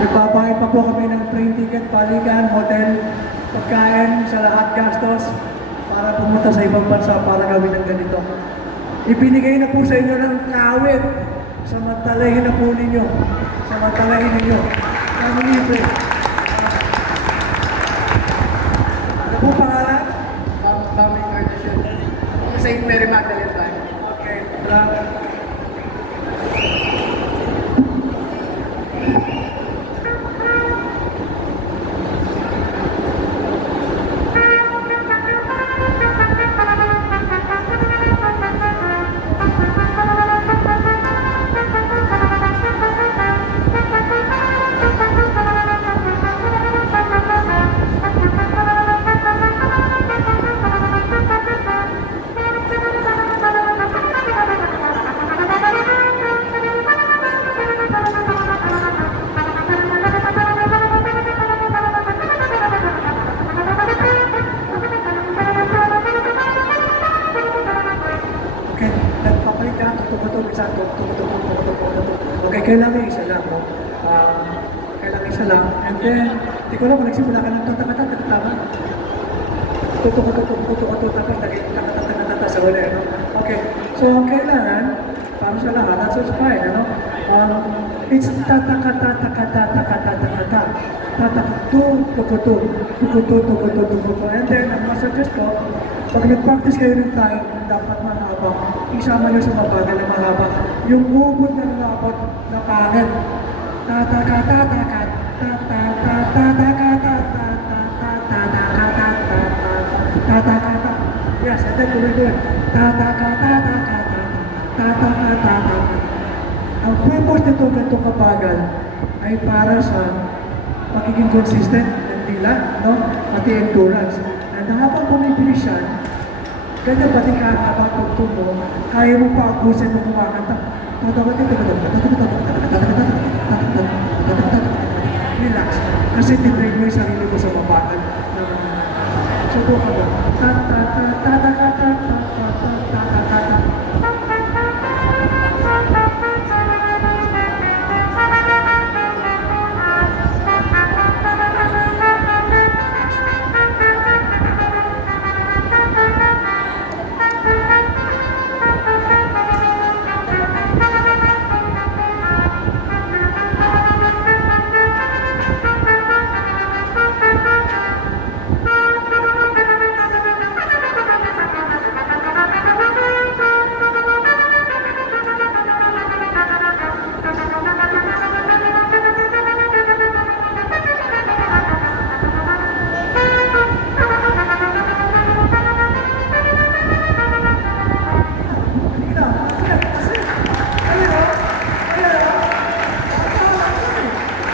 Nagbabayad pa po kami ng plane ticket, balikan, hotel, pagkain, sa lahat gastos para pumunta sa ibang bansa para gawin ng ganito. Ibinigay na po sa inyo ng kawit. Samantalahin na po ninyo. Samantalahin ninyo. Kami libre. Ano po pangalan? Tommy Kardashian. St. Mary Magdalene tayo. Okay. Salamat. Okay, nagpapalit ka, tutok-tutok, isa, tutok-tutok. Okay, kailangan isa lang, no? Kailangan isa lang. And then, di ko alam kung nagsimula ka ng tatakata, tama? Tutok-tutok, tapos naging takata sa uli, no? Okay, so ang kailangan, para sa lahat, that's fine, ano? It's tatakata, tukutu, and then, ang masuggest ko, pag nag-practice kayo ng time, dapat mahaba. Isama nyo sa mabagal na mahaba. Yung ubod na nangabot na pangit. Yes, and then tuloy ko. Ang purpose nito ganito kabagal ay para sa pagiging consistent ng dila, no? Pati endurance. And habang bumibilis siya, ganyan pati kahaba tugtog mo, kaya mo pa abusin mo kumakanta. Relax. Kasi titrain mo yung sarili mo sa mabagal. Subukan mo.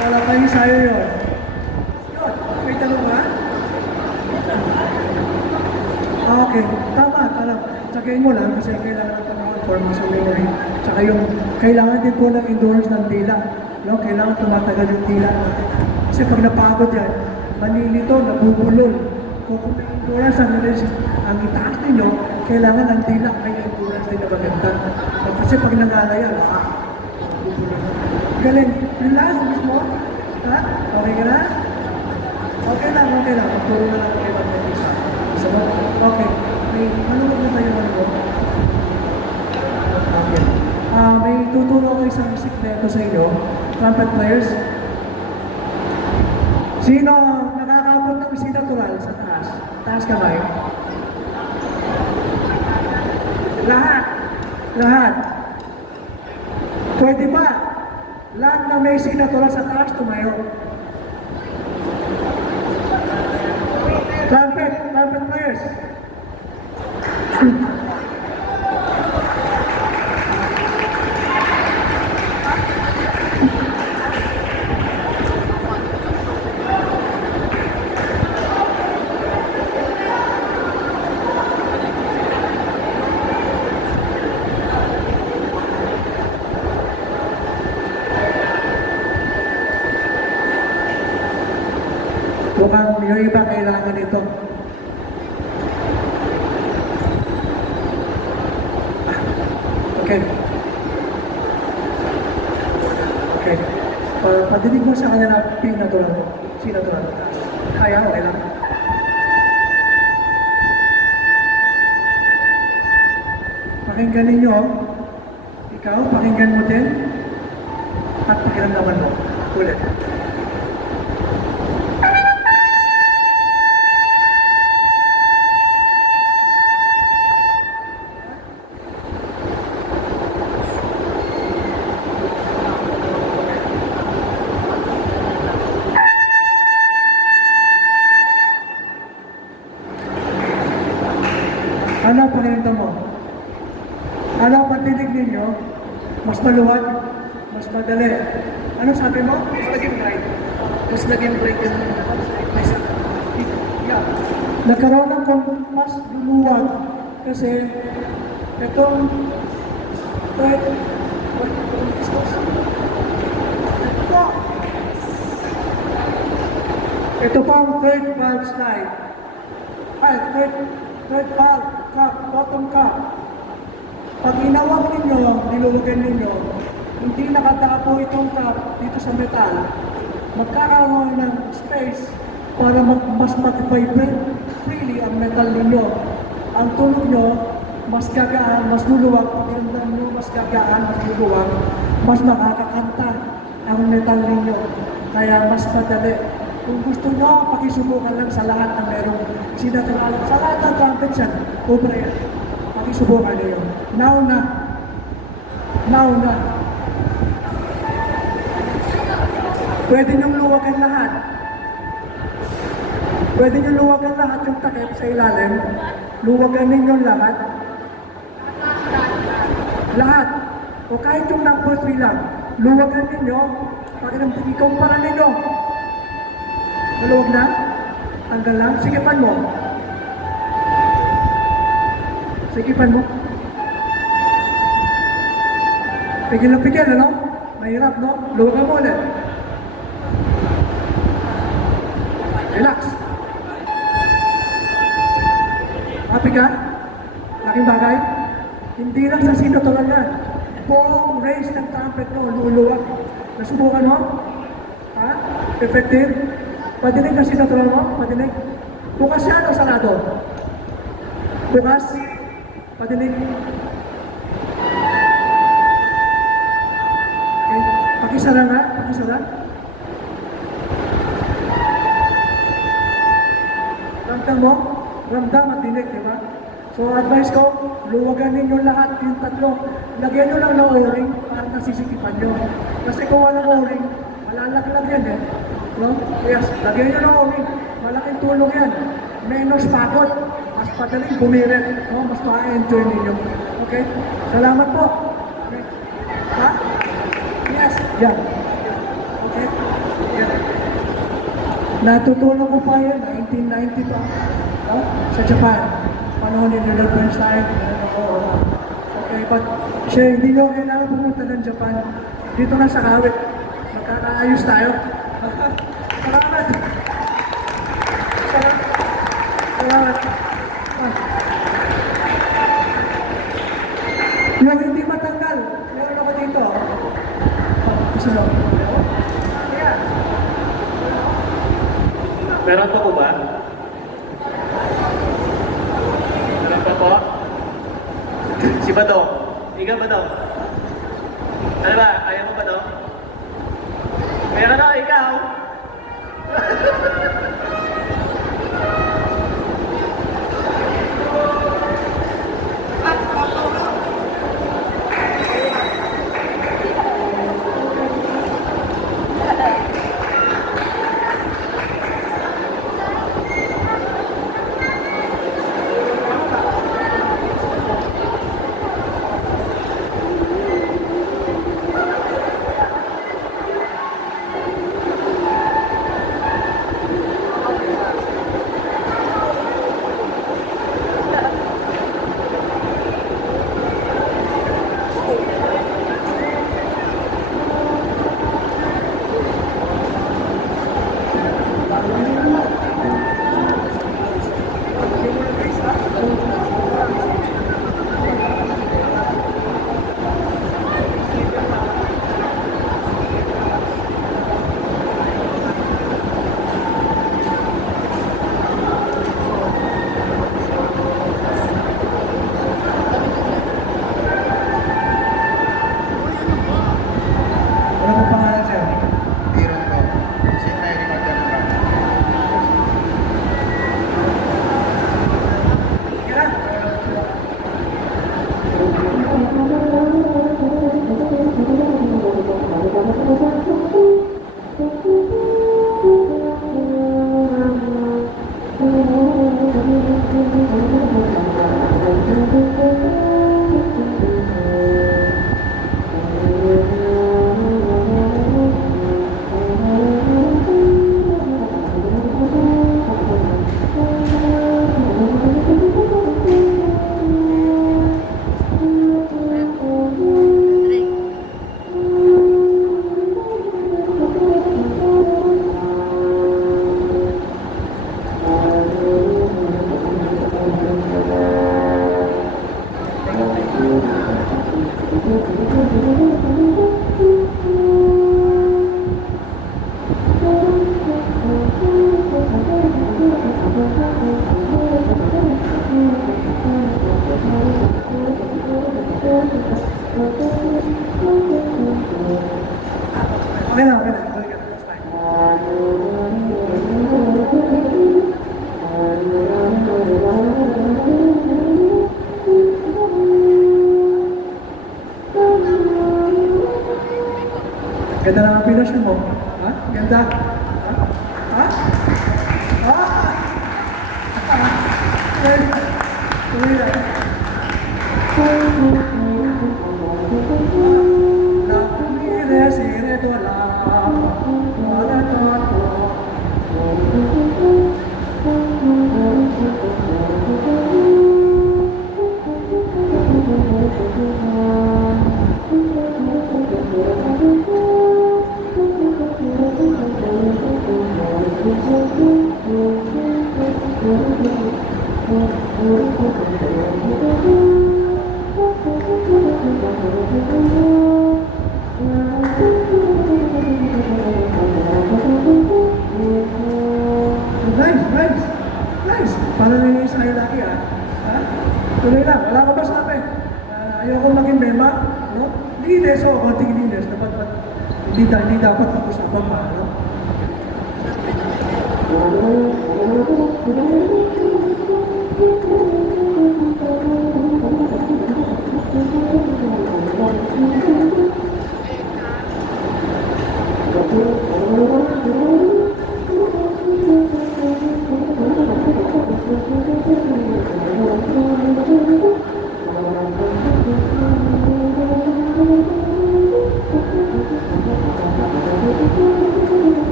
Wala pa yung sayo yun. Yun, may tanong ba? Okay, tama, alam. Tsagayin mo lang kasi kailangan ng panahon for muscle memory. Tsaka yung kailangan din po ng endurance ng dila. No? Kailangan tumatagal yung dila natin. Kasi pag napagod yan, manilito, nabubulol. Kung may endurance ang itaas ninyo, kailangan ang dila may endurance din na maganda. Kasi pag nangalaya, nabubulol. Galing. Relax, mismo. Ha? Okay ka na? Okay lang. Magturo na lang kayo mag-isa. Isa mo? Okay. May manunod na tayo ano? Okay. May tuturo ko isang sikreto sa inyo. Trumpet players. Sino nakakabot ng si natural sa taas? Taas kamay. Lahat. Pwede ba? Lahat na may sinatural sa taas, tumayo. Trumpet players. Mukhang yung iba kailangan ito. Okay. Okay. padinig mo sa kanya na pinatural mo. Sinatural mo taas. Kaya, okay lang. Pakinggan ninyo, ikaw, pakinggan mo din, at pakiramdaman mo. Ulit. Ano ang pakiramdam mo? Ano ang pagtinig ninyo? Mas maluwag? Mas madali? Ano sabi mo? Mas naging bright. Mas naging bright yung Yeah. Nagkaroon ng mas lumuwag kasi itong ito pa ang third valve slide. Ay, third valve, cup, bottom cup. Pag inawag ninyo, niluwagan ninyo, hindi nakatapo itong cup dito sa metal, magkakaroon ng space para mas mag-vibrate freely ang metal ninyo. Ang tunog nyo, mas gagaan, mas luluwag, pakiramdam nyo, mas gagaan, mas luluwag, mas makakakanta ang metal ninyo. Kaya mas madali. Kung gusto nyo, pakisubukan lang sa lahat na merong sinatural. Sa lahat ng trumpets yan, obra yan. Pakisubukan nyo yun. Now na. Now na. Pwede nyong luwagan lahat. Pwede nyo luwagan lahat yung takip sa ilalim. Luwagan ninyo lahat. Lahat. O kahit yung number 3 lang. Luwagan ninyo. Pakiramdam ikaw para ninyo. Maluwag na? Hanggang lang? Sigipan mo. Sigipan mo. Pigil na pigil, ano? Mahirap, no? Luwagan mo ulit. Relax. Happy ka? Laking bagay? Hindi lang sa sinatural yan. Buong race ng trumpet mo, luluwag. Nasubukan mo? Ha? Effective? Patinig na sinatural mo? Patinig? Bukas yan o sarado? Bukas? Patinig? Okay. Pakisara nga? Pakisara? Ramdam mo? Ramdam at dinig, di ba? So, advice ko, luwagan ninyo lahat yung tatlo. Lagyan nyo lang ng o-ring para nasisikipan nyo. Kasi kung walang o-ring, malalaglag yan eh. No? Yes, lagyan nyo ng o-ring. Malaking tulong yan. Menos pagod. Mas padaling bumirit. No? Mas ma-enjoy ninyo. Okay? Salamat po. Okay. Ha? Yes. Yan. Okay? Yan. Natutulong ko pa yan, 1990 pa. No? Sa Japan. Panahon ni Leonard Bernstein. Okay, but siya, hindi nyo kailangan pumunta ng Japan. Dito na sa Kawit. Magkakaayos tayo. Salamat. Salamat. Yung hindi matanggal, meron ako dito. Gusto mo? Yeah. Meron pa po ba? Meron pa po? Si Badong. Ikaw, Badong. Ano ba? Ayaw mo, Badong? Meron ako, ikaw. okay na. Okay, that's fine. Ganda ng pinasyon mo. Ha? Ganda. Ha? Ha? Ah! Well, tuloy lang. La mire sire do la wala to. Nice, nice. Nice. Para nangyayin sa'yo lagi, ha? Ha? Tuloy lang. Wala ko ba sabi? Ayoko maging mema, no? Linis, o, konting linis. Hindi dapat pag-usapan pa, no?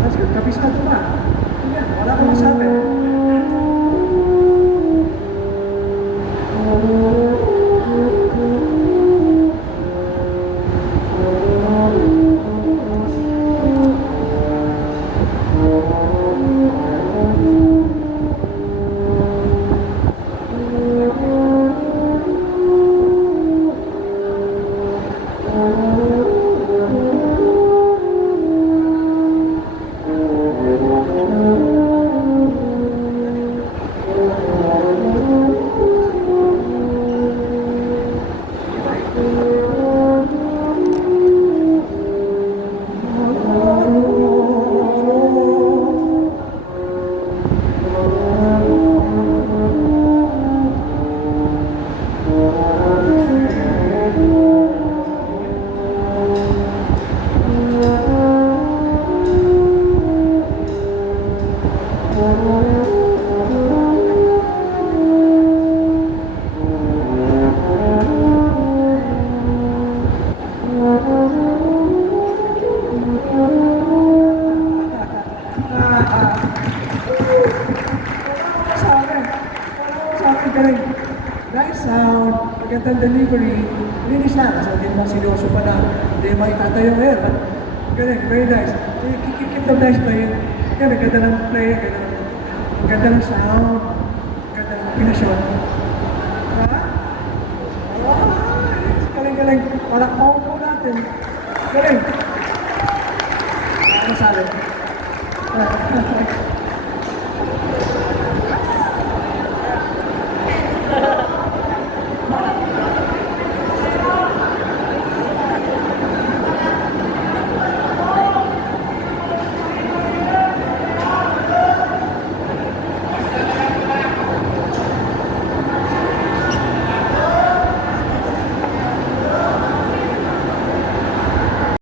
That's good. Kabisado pa. Yan, wala ko masabi. Galing. Nice sound, magandang delivery. Linis lang, kasi hindi naman seryoso pa na hindi maitatayo ngayon. But galing, very nice. Keep the nice playing. Yan, ang ganda ng play, ang ganda ng sound, ang ganda ng pinasyon. Ha? Galing. Parang po natin. Galing. Ano sabi?